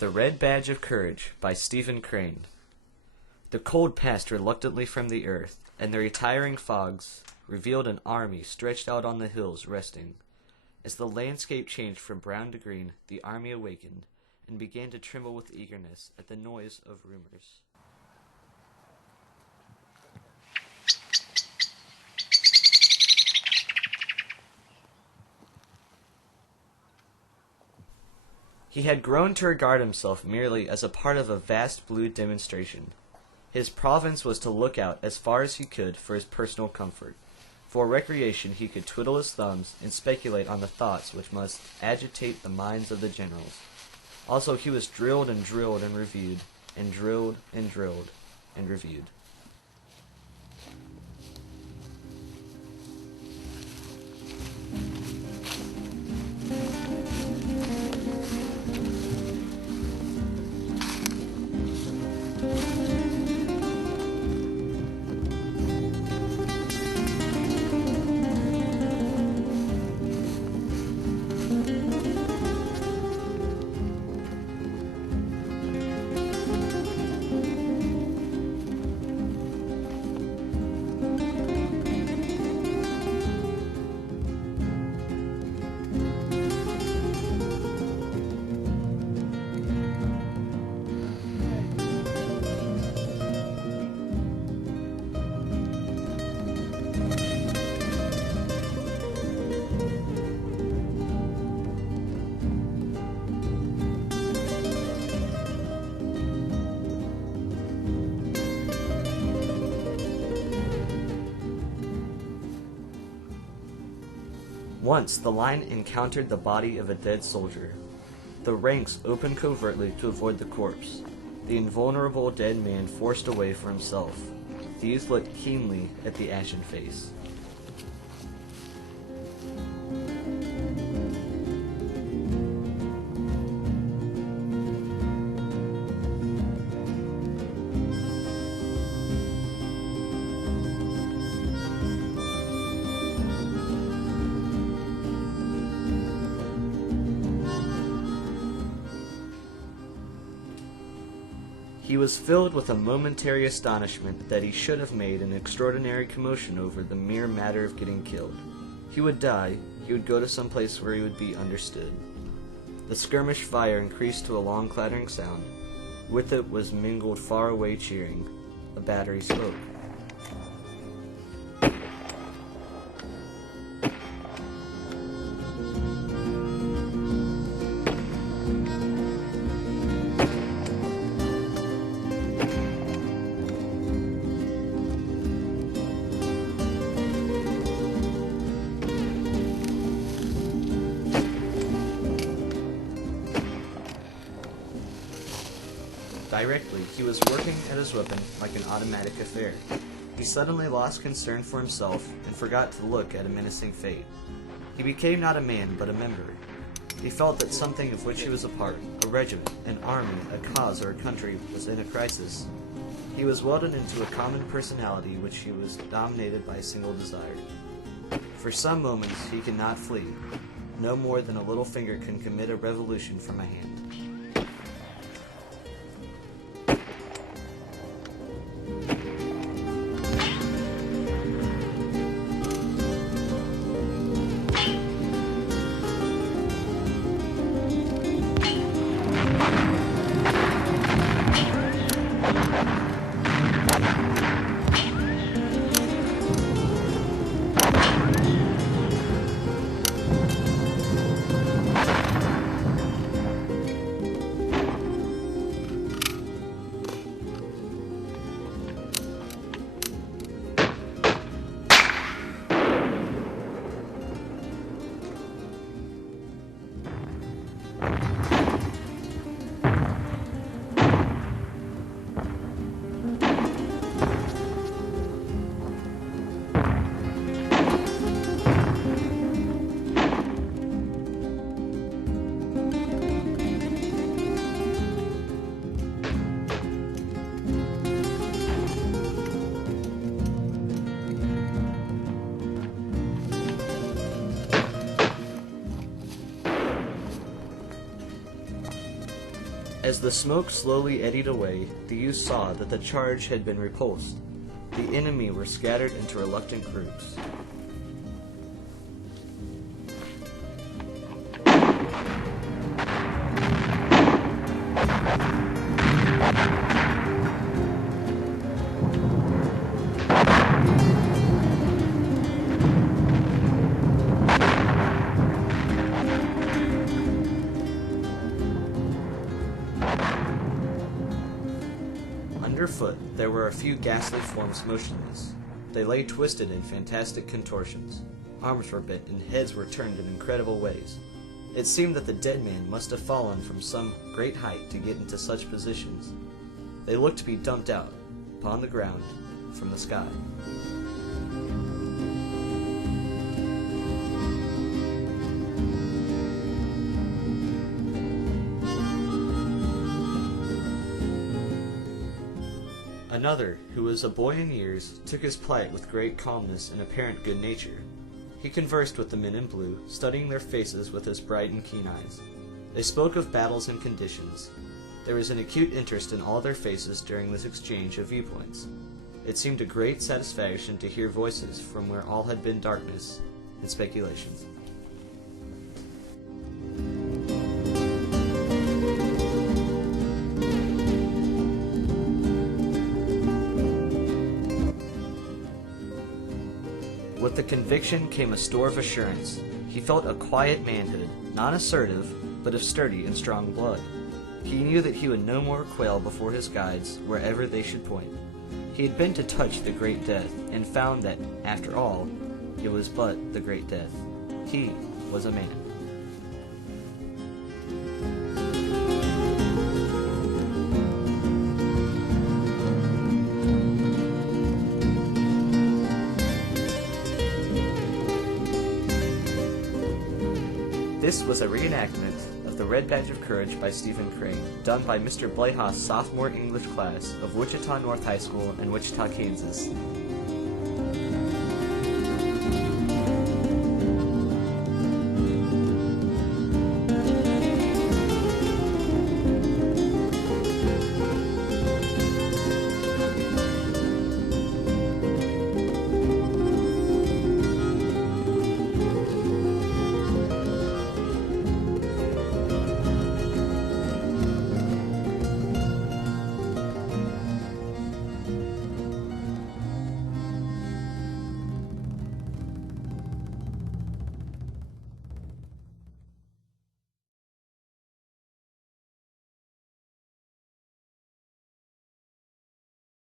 The Red Badge of Courage by Stephen Crane. The cold passed reluctantly from the earth, and the retiring fogs revealed an army stretched out on the hills resting. As the landscape changed from brown to green, the army awakened, and began to tremble with eagerness at the noise of rumors. He had grown to regard himself merely as a part of a vast blue demonstration. His province was to look out as far as he could for his personal comfort. For recreation he could twiddle his thumbs and speculate on the thoughts which must agitate the minds of the generals. Also he was drilled and drilled and reviewed, and drilled and drilled and reviewed. Once the line encountered the body of a dead soldier. The ranks opened covertly to avoid the corpse. The invulnerable dead man forced a way for himself. These looked keenly at the ashen face. He was filled with a momentary astonishment that he should have made an extraordinary commotion over the mere matter of getting killed. He would die, he would go to some place where he would be understood. The skirmish fire increased to a long clattering sound. With it was mingled far-away cheering. A battery spoke. Directly, he was working at his weapon like an automatic affair. He suddenly lost concern for himself and forgot to look at a menacing fate. He became not a man, but a member. He felt that something of which he was a part, a regiment, an army, a cause, or a country, was in a crisis. He was welded into a common personality which he was dominated by a single desire. For some moments he could not flee. No more than a little finger can commit a revolution from a hand. As the smoke slowly eddied away, the youth saw that the charge had been repulsed. The enemy were scattered into reluctant groups. Underfoot, there were a few ghastly forms motionless. They lay twisted in fantastic contortions. Arms were bent and heads were turned in incredible ways. It seemed that the dead man must have fallen from some great height to get into such positions. They looked to be dumped out, upon the ground, from the sky. Another, who was a boy in years, took his plight with great calmness and apparent good nature. He conversed with the men in blue, studying their faces with his bright and keen eyes. They spoke of battles and conditions. There was an acute interest in all their faces during this exchange of viewpoints. It seemed a great satisfaction to hear voices from where all had been darkness and speculations. With the conviction came a store of assurance. He felt a quiet manhood, not assertive, but of sturdy and strong blood. He knew that he would no more quail before his guides, wherever they should point. He had been to touch the great death, and found that, after all, it was but the great death. He was a man. This was a reenactment of The Red Badge of Courage by Stephen Crane, done by Mr. Blayha's sophomore English class of Wichita North High School in Wichita, Kansas.